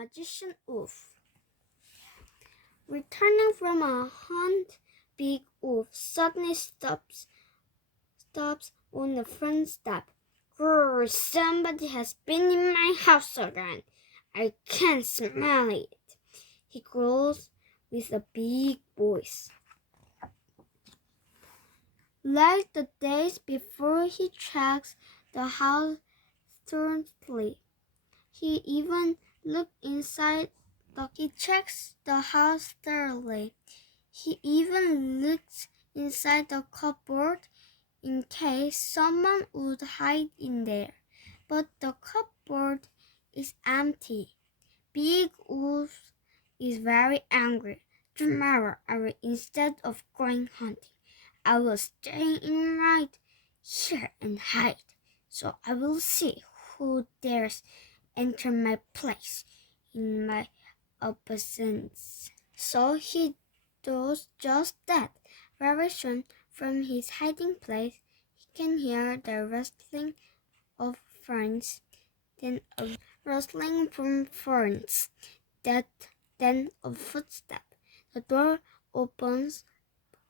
Magician Wolf. Returning from a hunt, Big Wolf suddenly stops on the front step. Grrr, somebody has been in my house again. I can smell it. He growls with a big voice. Like the days before, he checks the house thoroughly. He even looked inside. He checks the house thoroughly. He even looks inside the cupboard in case someone would hide in there. But the cupboard is empty. Big Wolf is very angry. Tomorrow, instead of going hunting, I will stay in right here and hide. So I will see who dares enter my place in my absence. So he does just that. Very soon, from his hiding place, he can hear the rustling of ferns, then a rustling from ferns, then a footstep. The door opens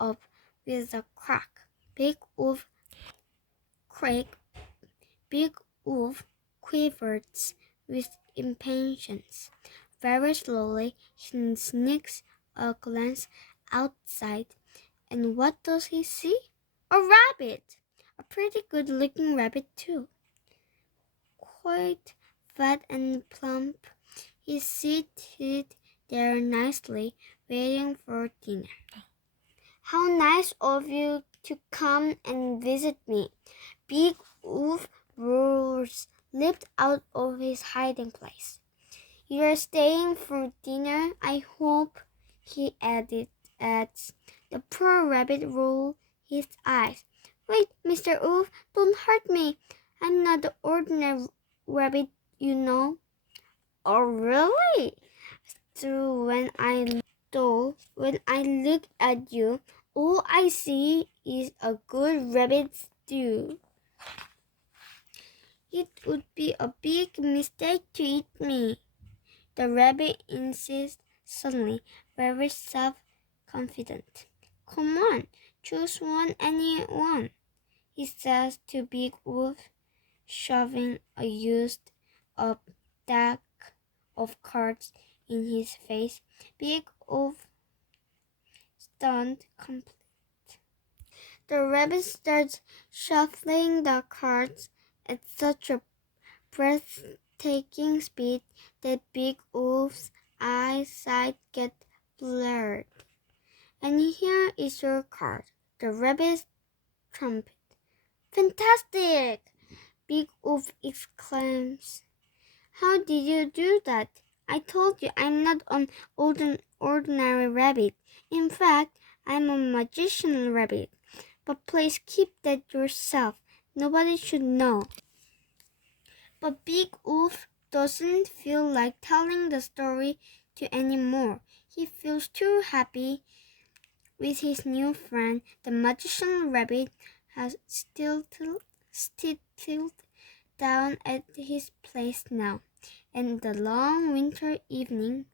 up with a crack. Big Wolf quivers with impatience. Very slowly, he sneaks a glance outside, and what does he see? A rabbit! A pretty good-looking rabbit, too. Quite fat and plump, he seated there nicely, waiting for dinner. How nice of you to come and visit me. Big Wolf roars, leaped out of his hiding place. You are staying for dinner, I hope, he adds. The poor rabbit rolled his eyes. Wait, Mr. Wolf, don't hurt me. I'm not the ordinary rabbit, you know. Oh, really? So when I look at you, all I see is a good rabbit stew. It would be a big mistake to eat me. The rabbit insists suddenly, very self-confident. Come on, choose any one, he says to Big Wolf, shoving a used-up deck of cards in his face. Big Wolf stunned complete. The rabbit starts shuffling the cards at such a breathtaking speed that Big Wolf's eyesight gets blurred. And here is your card, the rabbit's trumpet. Fantastic! Big Wolf exclaims. How did you do that? I told you I'm not an ordinary rabbit. In fact, I'm a magician rabbit. But please keep that yourself. Nobody should know. But Big Wolf doesn't feel like telling the story to anyone. He feels too happy with his new friend. The magician rabbit has settled down at his place now, and the long winter evenings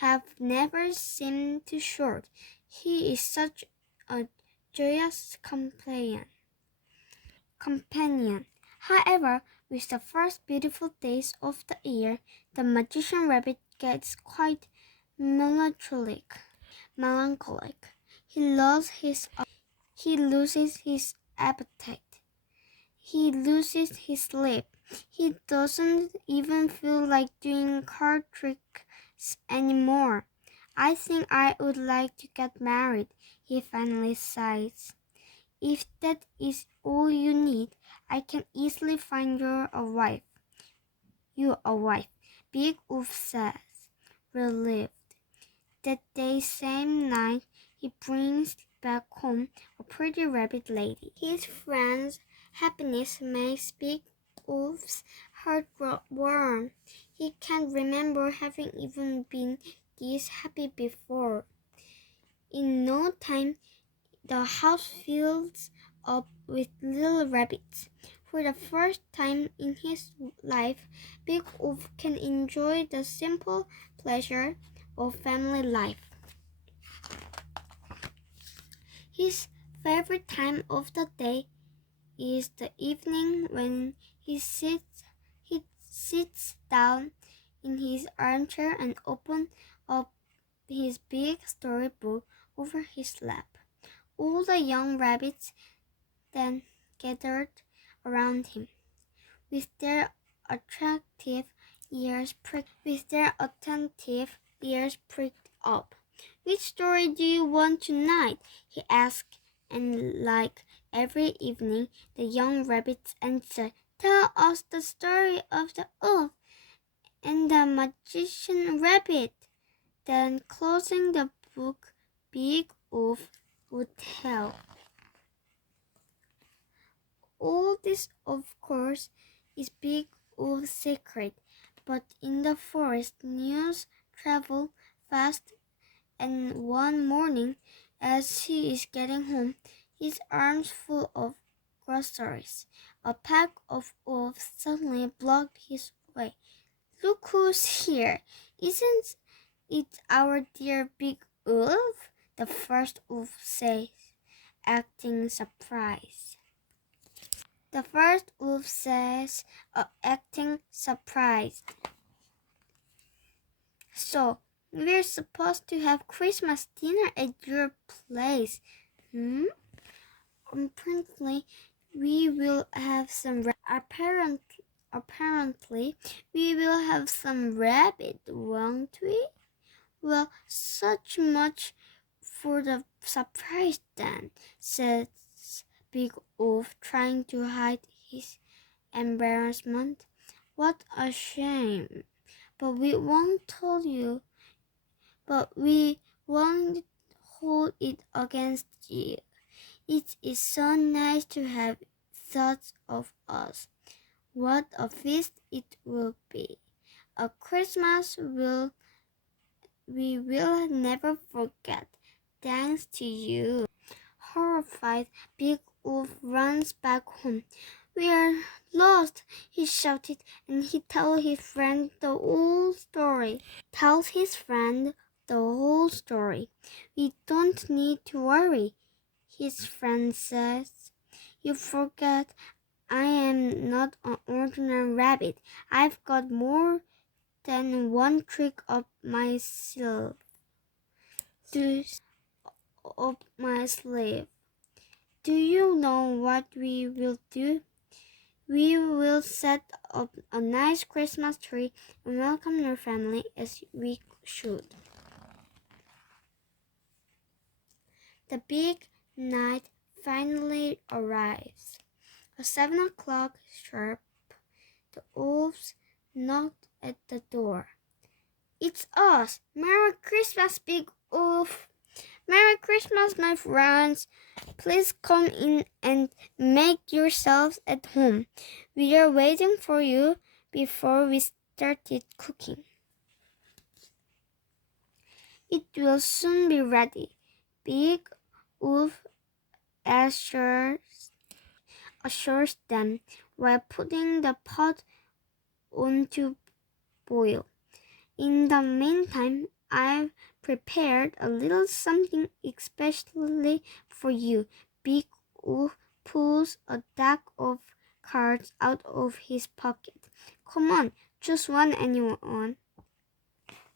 have never seemed too short. He is such a joyous companion. However, with the first beautiful days of the year, the magician rabbit gets quite melancholic. He loses his appetite. He loses his sleep. He doesn't even feel like doing card tricks anymore. I think I would like to get married, he finally sighs. If that is all you need, I can easily find you a wife. Big Wolf says, relieved. That same night, he brings back home a pretty rabbit lady. His friend's happiness makes Big Wolf's heart grow warm. He can't remember having even been this happy before. In no time, the house fills up with little rabbits. For the first time in his life, Big Wolf can enjoy the simple pleasure of family life. His favorite time of the day is the evening when he sits down in his armchair and opens up his big storybook over his lap. All the young rabbits then gathered around him, with their attentive ears pricked up. "Which story do you want tonight?" he asked, and like every evening, the young rabbits answered, "Tell us the story of the wolf and the magician rabbit." Then, closing the book, Big Wolf would tell. All this, of course, is Big Wolf's secret, but in the forest news travels fast, and one morning, as he is getting home, his arms full of groceries, a pack of wolves suddenly blocked his way. "Look who's here! Isn't it our dear Big Wolf?" the first wolf says, acting surprised. "So, we're supposed to have Christmas dinner at your place, hmm?" Apparently, we will have some rabbit, won't we?" "Well, such much for the surprise then," says Big Wolf, trying to hide his embarrassment. "What a shame. But we won't hold it against you. It is so nice to have thought of us. What a feast it will be. A Christmas we will never forget, thanks to you." Horrified, Big Wolf runs back home. "We are lost," he shouted, and he tells his friend the whole story. "We don't need to worry," his friend says. "You forget I am not an ordinary rabbit. I've got more than one trick up my sleeve. Do you know what we will do? We will set up a nice Christmas tree and welcome your family as we should." The big night finally arrives. At 7 o'clock sharp, the wolves knocked at the door. "It's us! Merry Christmas, Big Wolf!" "Merry Christmas, my friends! Please come in and make yourselves at home. We are waiting for you," before we started cooking. "It will soon be ready," Big Wolf assures them while putting the pot on to boil. "In the meantime, I've prepared a little something especially for you." Big Wolf pulls a deck of cards out of his pocket. "Come on, choose one, anyone,"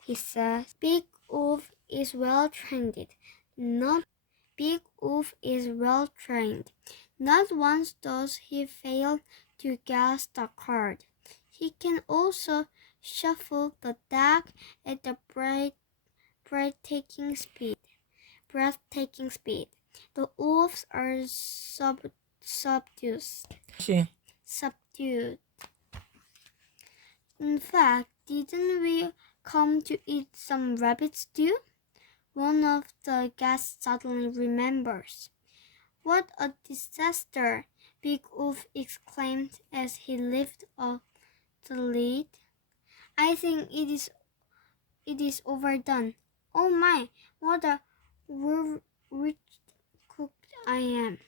he says. Big Wolf is well trained. Not once does he fail to guess the card. He can also shuffle the deck at a breathtaking speed. The wolves are subdued. "In fact, didn't we come to eat some rabbit stew?" one of the guests suddenly remembers. "What a disaster!" Big Wolf exclaimed as he lifted up the lid. "I think it is overdone. Oh my, what a rich cook I am."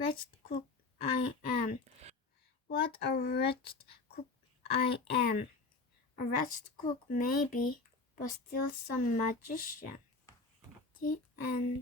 wretched cook I am. What a wretched cook I am. A wretched cook maybe, but still some magician. The end.